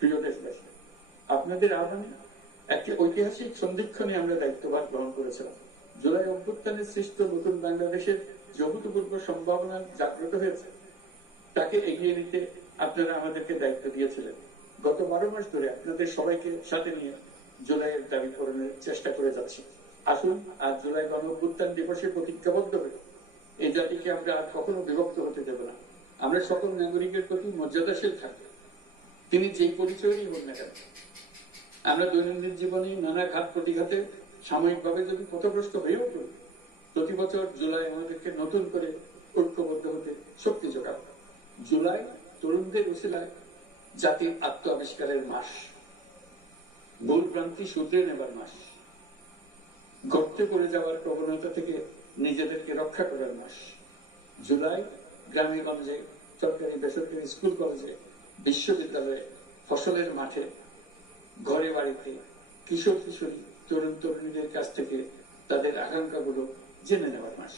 প্রিয় দেশবাসী, আপনাদের আহ্বানে একটি ঐতিহাসিক সন্ধিক্ষণে আমরা দায়িত্বভার গ্রহণ করেছিলাম। জুলাই অভ্যুত্থানের সৃষ্ট নতুন বাংলাদেশের যে অভূতপূর্ব সম্ভাবনা জাগ্রত হয়েছে, তাকে এগিয়ে নিতে আপনারা আমাদেরকে দায়িত্ব দিয়েছিলেন। গত 12 মাস ধরে আপনাদের সবাইকে সাথে নিয়ে জুলাইয়ের দাবি পূরণের চেষ্টা করে যাচ্ছি। আসুন আজ জুলাই গণ অভ্যুত্থান দিবসে প্রতিজ্ঞাবদ্ধ হয়ে এই জাতিকে আমরা আর কখনো বিভক্ত হতে দেব না। আমরা সকল নাগরিকের প্রতি মর্যাদাশীল থাকবো, তিনি যেই পরিচয়েরই হোক না কেন। আমরা দৈনন্দিন জীবনে নানা ঘাত প্রতিঘাতে সাময়িকভাবে যদি পথভ্রষ্ট হয়েও পড়ি, প্রতি বছর জুলাই আমাদেরকে নতুন করে ঐক্যবদ্ধ হতে শক্তি যোগাবে। জুলাই তরুণদের উসিলায় জাতির আত্ম আবিষ্কারের মাস, ভুল ভ্রান্তি শুধরে নেবার মাস, গর্তে পড়ে যাওয়ার প্রবণতা থেকে নিজেদেরকে রক্ষা করার মাস। জুলাই গ্রামে গঞ্জে, সরকারি বেসরকারি স্কুল কলেজে, বিশ্ববিদ্যালয়ে, ফসলের মাঠে, ঘরে বাড়িতে কিশোর কিশোরী তরুণ তরুণীদের কাছ থেকে তাদের আকাঙ্ক্ষাগুলো জেনে নেওয়ার মাস।